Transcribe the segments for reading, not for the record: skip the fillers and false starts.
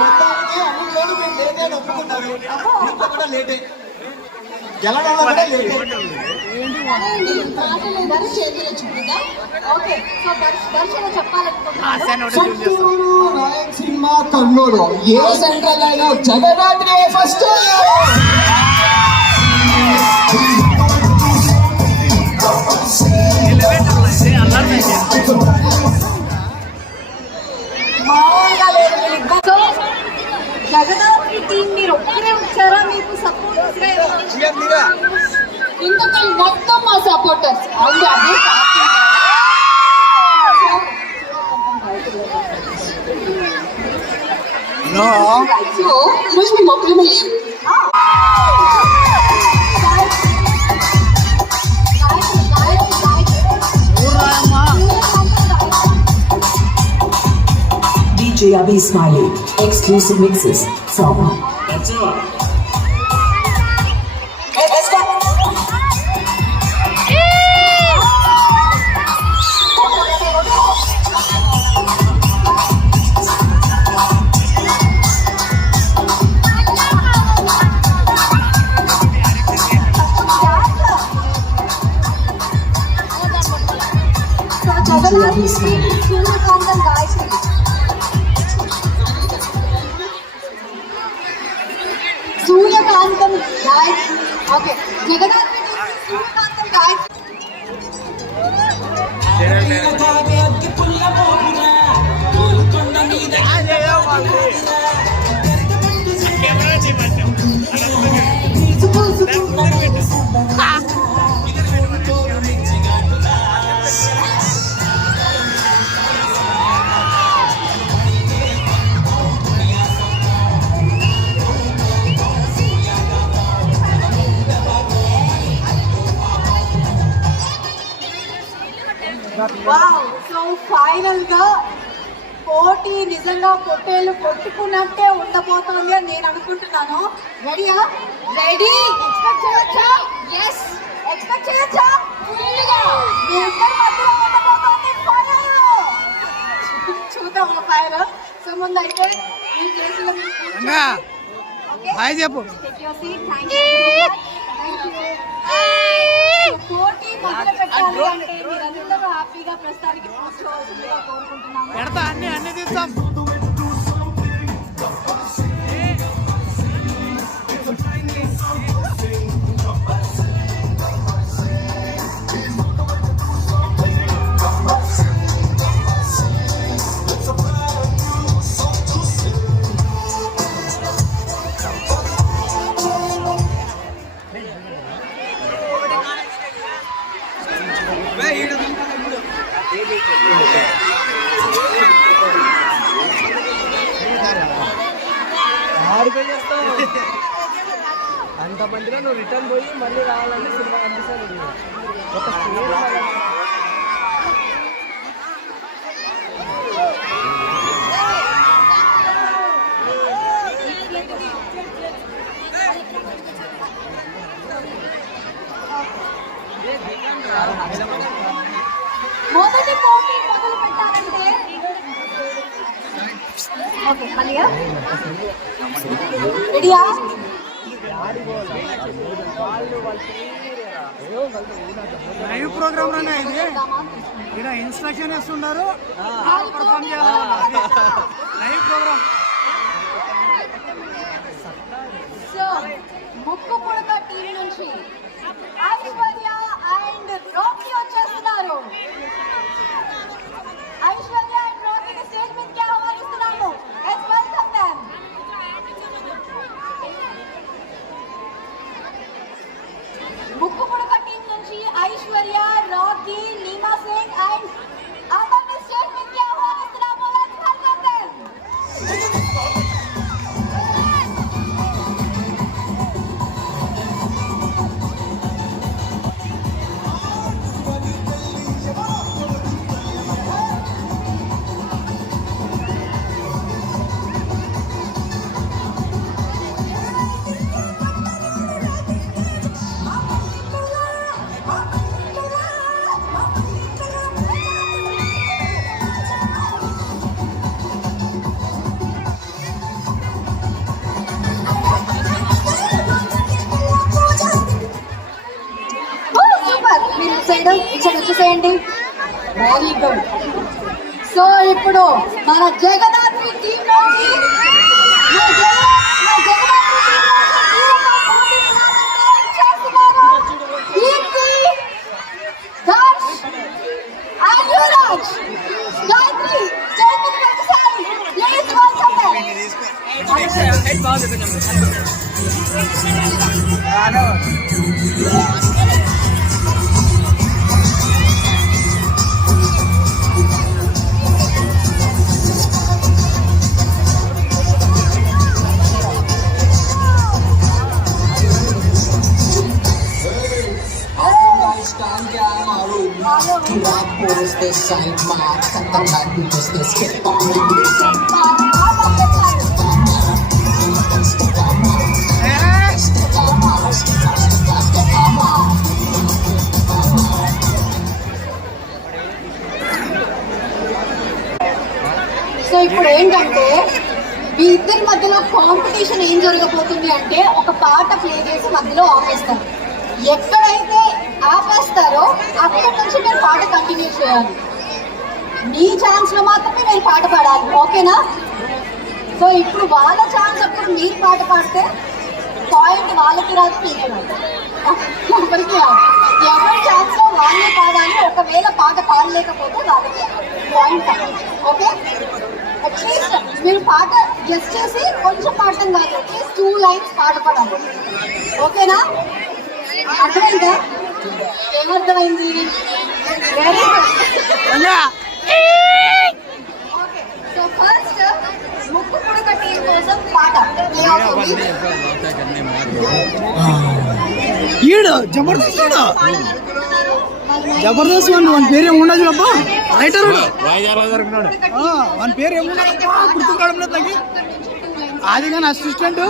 మొత్తానికి అన్ని చోటు మీరు లేటే ఒప్పుకున్నారు. ఇంత కూడా లేటే గెలవడం కూడా లేటే. సినిమా కర్నూలు ఏ సెంట్రల్ అయినా జగన్నాథ్ ఫస్ట్. జగదాత్రి టీం మీరు ఒక్కరే వచ్చారా? మీకు సపోర్టర్స్ ఇంతకాలం మొత్తం మా సపోర్టర్స్ అవును. అదే ఈరోజు మీ మొక్కలు DJ Abhi Smiley, exclusive mixes from DJ Abhi Smiley. Suryakantham Gayatri. Okay, Jagadhatri Suryakantham Gayatri. Wow, so final గా పోటీ నిజంగా పొట్టేళ్ళు కొట్టుకున్నట్టే ఉండబోతోంది అని నేను అనుకుంటున్నాను. రెడీయా? రెడీ? ఎక్స్పెక్ట్ చేయొచ్చా? ఎస్, ఎక్స్పెక్ట్ చేయొచ్చా? మీ ఇద్దరి మధ్యలో ఉండబోతోంది ఫైర్. చూద్దాం ఫైర్. సో ముందు అయితే ఈ ప్లేస్లో చెప్పు. పోటీ మొదలు పెట్టాలి అంటే మీరందరూ హ్యాపీగా ప్రస్తుతానికి కూర్చోవాల్సిందిగా కోరుకుంటున్నాము. అన్ని తీస్తాం. అంతమందిలో నువ్వు రిటర్న్ పోయి మళ్ళీ రావాలంటే సినిమా అనిపిస్తుంది. ఒక మొదటి పోటీ మొదలు పెట్టాలంటే ఓకే, మళ్ళీ రెడీయా? లైవ్ ప్రోగ్రామ్ లోనే ఇది. ఇక్కడ ఇన్స్ట్రక్షన్ ఇస్తున్నారు, లైవ్ ప్రోగ్రామ్. సో ముక్కు పుడక టీం నుంచి ఐశ్వర్య అండ్ రాకీ వచ్చేస్తున్నారు. ఐశ్వర్య అండ్ రాకీని స్టేజ్ మీదకి ఆహ్వానిస్తున్నాము. Let's welcome them. Mukku Pudaka team నుంచి ఐశ్వర్య, రాకీ, నీమా సింగ్ అండ్ అందరిని స్టేజ్ మీదకి ఆహ్వానిస్తున్నాము. Let's welcome them. Very good. So ఇప్పుడు మన జగదాత్రి టీం నుంచి Keerthi, Darsh and Yuvraj. Gayathri stage మీదకి వచ్చేసారు. Please welcome them. సో ఇప్పుడు ఏంటంటే మీ ఇద్దరి మధ్యలో కాంపిటీషన్ ఏం జరగబోతుంది అంటే ఒక పాట ప్లే చేసి మధ్యలో ఆపేస్తారు. ఎక్కడైతే ఆపేస్తారో అక్కడి నుంచి మీరు పాట కంటిన్యూ చేయాలి. మీ ఛాన్స్ లో మాత్రమే మీరు పాట పాడాలి. ఓకేనా? సో ఇప్పుడు వాళ్ళ ఛాన్స్ అప్పుడు మీరు పాట పాడితే పాయింట్ వాళ్ళకి రాదు, మీకు రాదు, ఎవరికి రాదు. ఎవరి ఛాన్స్ లో వాళ్ళే పాడాలి. ఒకవేళ పాట పాడలేకపోతే వాళ్ళకి పాయింట్. ఓకే? అట్లీస్ట్ మీరు పాట గెస్ట్ చేసి కొంచెం పాడటం కాదు, అట్లీస్ట్ 2 lines పాట పాడాలి. ఓకేనా? అర్థమైందా? ఏమర్థమైంది? Very good. Okay, so first ముక్కు పుడక టీం కోసం పాట ప్లే అవుతుంది. ఈడు జబర్దస్త్ జబర్దస్త్ వాని పేరు ఏముండదు అబ్బా, రైటర్ వాని పేరు ఏముండదు గుర్తుకోవడంలో తగ్గి అది కానీ అసిస్టెంట్.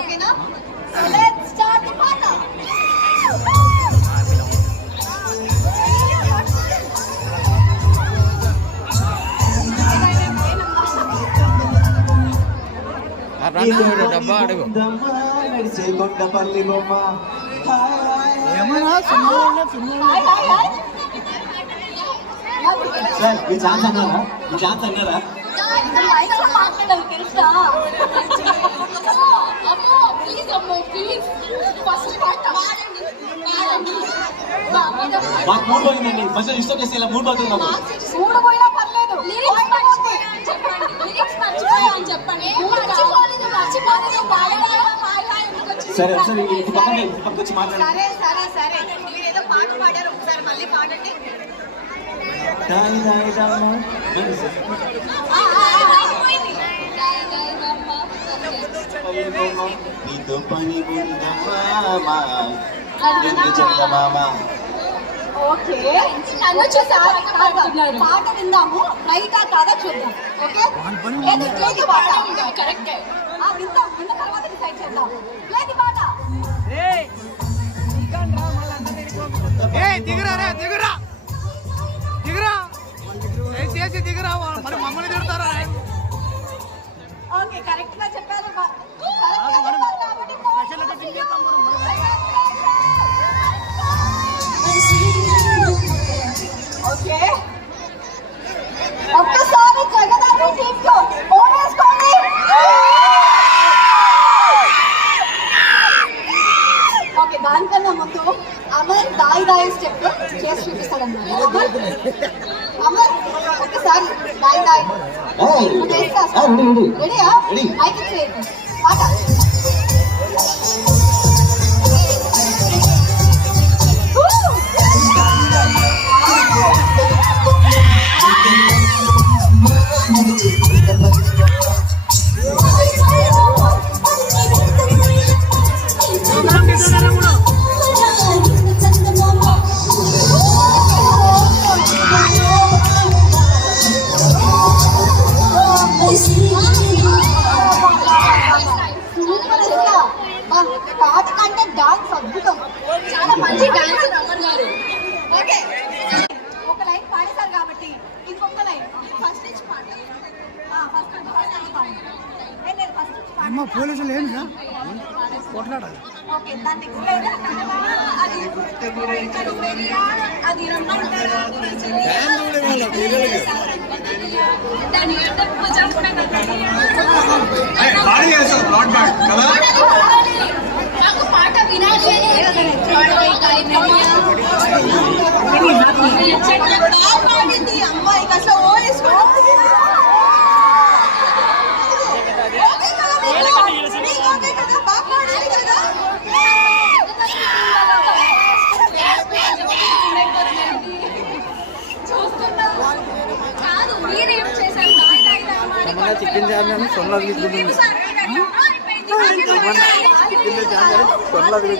ఓకేనా? సో లెట్స్ స్టార్ట్ ది పాట. నడిచే కొండపల్లి బొమ్మ. ఏమన్నా హాయ్ హాయ్ హాయ్. సార్ ఈ ఛాన్స్ అన్నారా? ఈ ఛాన్స్ అన్నారా? మైక్లో మాట్లాడాలి తెలుసా? అమ్మో ప్లీజ్, అమ్మో ప్లీజ్, ఫస్ట్ పాట మాకు మూడు పోయిందండి. ఫస్ట్ ఇష్టం చేస్తే ఇలా మూడు అవుతుంది మాకు. చూడబోయినా పర్లేదు. సరే సరే ఇటు పక్కన వచ్చి మాట్లాడండి. సరే సరే సరే, మీరు ఏదో పాట పాడారు, ఒకసారి మళ్ళీ పాడండి. దాయి దాయి దామా. నీతో పని ఉందమ్మా ఎందుకు చందమామా. ఓకే, నన్ను చూసారు పాట విందాము, రైటా కాదా చూద్దాం. ఓకే, లేదు పాట కరెక్ట్ విందాం, విన్న తర్వాత డిసైడ్ చేద్దాం. లేదు పాట. దిగురా రే, దిగురా దిగురా చేసి దిగురా, మరి మమ్మల్ని తిడతారా? ఓకే, కరెక్ట్ గా చెప్పారు. ఓకే, ఒక్కసారి జగదాత్రి టీమ్ కు ఓడేసుకోండి. ఓకే, దానికన్నా ముందు అమర్ దాయి దాయి స్టెప్ చేసి చూపిస్తాడన్నమాట. అమర్ ఒక్కసారి దాయి దాయి రెడీయా? మైక్ ఇచ్చేయండి, పాట. పాట కంటే డాన్స్ అద్భుతం, చాలా మంచి డాన్స్ అమర్ గారు. ఓకే, ఒక లైన్ పాడేశారు కాబట్టి ఇంకొక లైన్ ఫస్ట్ నుంచి పాట. ఫస్ట్ పాడండి. పోలీసులు ఏంటి కొట్లాడాలి. ఓకే దాన్ని లేదా అది అది రమ్మంటారా దాని నాకు పాట వినాలి పాడింది అమ్మాయికి అసలు ఓ వేసుకోండి చికెన్ జామ్ సొన్నది చికెన్ సొన్నది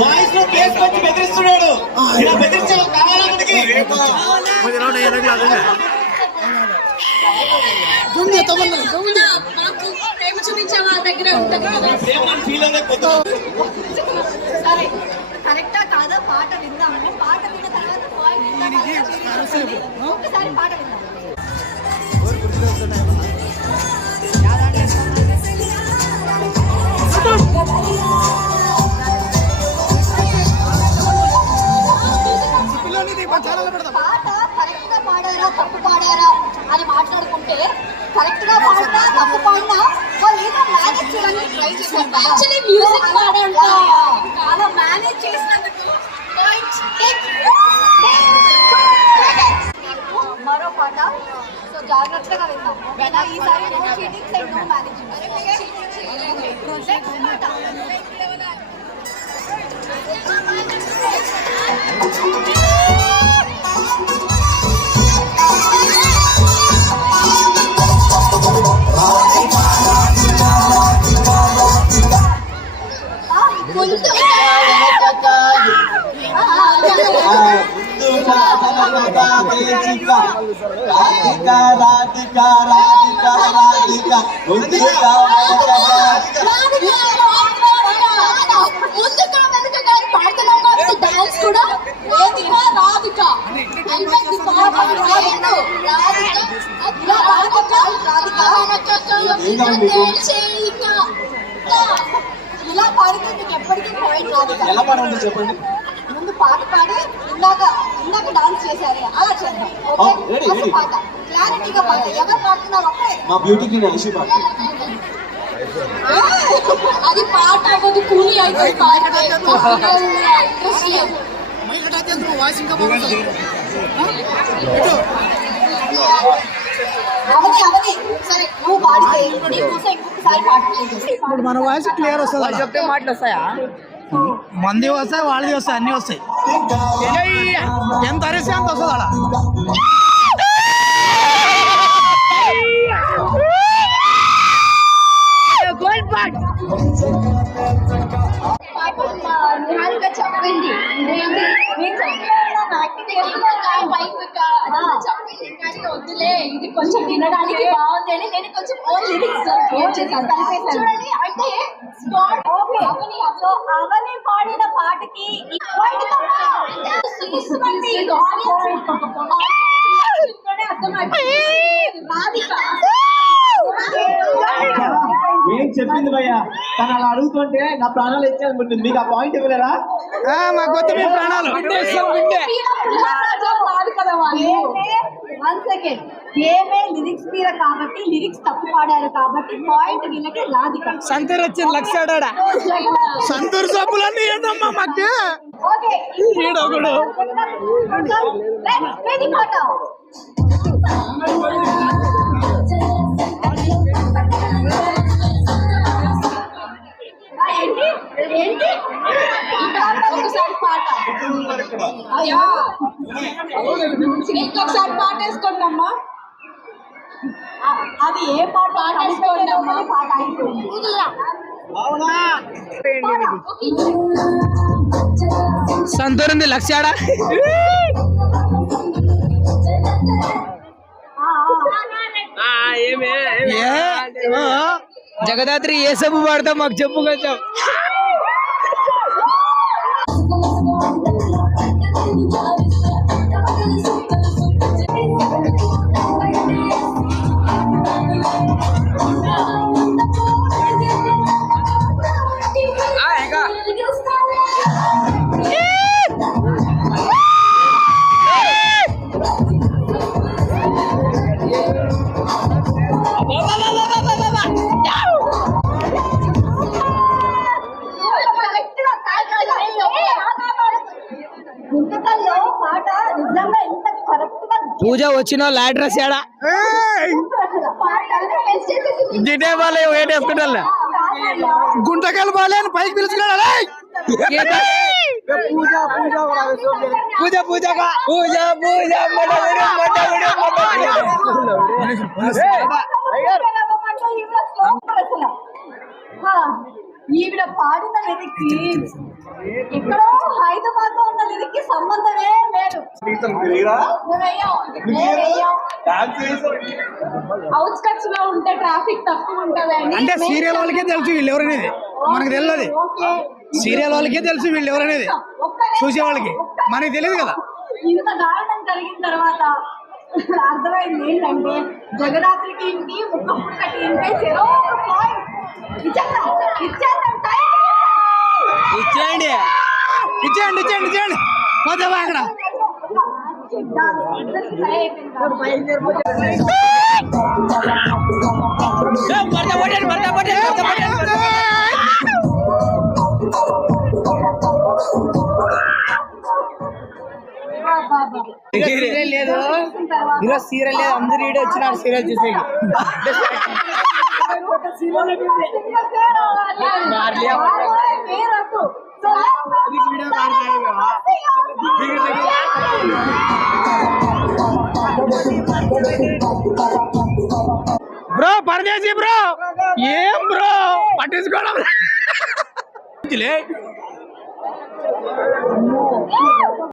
వాయిస్ లో ప్లేస్ వచ్చి బెదిరిస్తున్నాడు. ఇలా బెదిరించే కావాలా మనకి? ప్రేమ చూపించే వాళ్ళ దగ్గర ఉంటుంది సరే కరెక్టా కాదా పాట విందాము. పాట విన్న తర్వాత ఒకసారి పాట విందాం. పాట కరెక్ట్ గా పాడారా తప్పు పాడారా అని మాట్లాడుకుంటే కరెక్ట్ గా పాడినా తప్పు పాడినా వాళ్ళు ఏదో మేనేజ్ చేయడానికి ట్రై చేశారు. యాక్చువల్లీ మ్యూజిక్ పాడంట అలా మేనేజ్ చేసినందుకు మరో పాట సో జాగ్రత్తగా విన్నాం. ఈసారి no cheatings and no managing. Dance కూడా రాధిక ఇలా పాడితే మీకు ఎప్పటికీ పాయింట్ రాధిక. ఎలా పాడాలి చెప్పండి. ముందు పాట పాడి ఇందాక డాన్స్ చేశారే అలా చేద్దాం. ఓకే పాట క్లారిటీగా పాట ఎవరు పాడుతున్నారు ఒక్కడే మా బ్యూటీకి ఐషు పాట. అది పాట అవ్వదు కూలి అవుతుంది పాట అవని సరే నువ్వు పాడితే నీకోసం ఇంకొకసారి పాట ఇప్పుడు మన వాయిస్ క్లియర్ వస్తుంది. చెప్తే మాటలు వస్తాయా? మంది వస్తాయి, వాళ్ళది వస్తాయి, అన్ని వస్తాయి. ఎంత అరిస్తే అంత వస్తుంది అలా. నిహారిక చెప్పింది చెప్పింది కానీ వద్దులే ఇది కొంచెం వినడానికి బాగుంది అని నేను కొంచెం చూడండి. అంటే అవని పాడిన పాటకి ఏం చెప్పింది భయ్యా? తను అలా అడుగుతుంటే నా ప్రాణాలు ఇచ్చేది. మీకు ఆ పాయింట్ ఇవ్వలేరా? మాకు వద్దు మీ ప్రాణాలు. వన్ సెకండ్ ఏమే లిరిక్స్ మీద కాబట్టి లిరిక్స్ తప్పు పాడారు కాబట్టి పాయింట్ వీళ్ళకి రాధిక. సంతూర్ వచ్చింది లక్షాడా సంతూర్ సబ్బులన్నీ ఏందమ్మా మాకు. ఓకే ఈడొకడు పాట ఏంటి ఏంటి ఒకసారి పాట ఇంకొకసారి పాట వేసుకోండి అమ్మా. అది ఏ పాట పాట వేసుకోండి అమ్మా. పాట అయిపోయింది. సంతూర్ ఉంది లక్షాడా. జగదాత్రి ఏ సబ్బు వాడతాం మాకు చెప్పు కొంచెం. గుంతకల్లో పాట నిజంగా ఎంత కరెక్ట్ గా పూజ వచ్చిన లాడ్రస్ ఏడా పాట టెస్ట్ చేసేసి జిటే వాళ్ళు వేటేసుకుంటా గుంటకాయలు బాలే అని పైకి పిలుచుకున్నాడు. అరే! పూజ పూజ పూజ పూజ పూజ ఈవిడ పాడిన లిరిక్కి ఎక్కడో హైదరాబాద్ లో ఉన్న లిరిక్కి సంబంధమే లేదు. అవుట్స్కట్స్ లో ఉంటే ట్రాఫిక్ తక్కువ ఉంటది అంటే సీరియల్ వాళ్ళకే తెలుసు వీళ్ళు ఎవరనేది, మనకు తెలియదు. సీరియల్ వాళ్ళకే తెలుసు వీళ్ళు ఎవరనేది, చూసే వాళ్ళకి మనకి తెలియదు కదా. ఇంత దారుణం జరిగిన తర్వాత అర్థమైంది ఏంటంటే జగదాత్రి టీం కి ఒక్కొక్క టీం పై చెరో ఒక పాయింట్ ఇచ్చేద్దాం ఇచ్చేయండి ఇచ్చేయండి ఇచ్చేయండి ఇచ్చేయండి పోతావా అక్కడ. సీరియల్ లేదు ఈరోజు, సీరియల్ లేదు, అందరు ఈడే వచ్చినారు సీరియల్ చూసే. బ్రో పరదేశీ బ్రో, ఏం బ్రో పట్టించుకోవడం.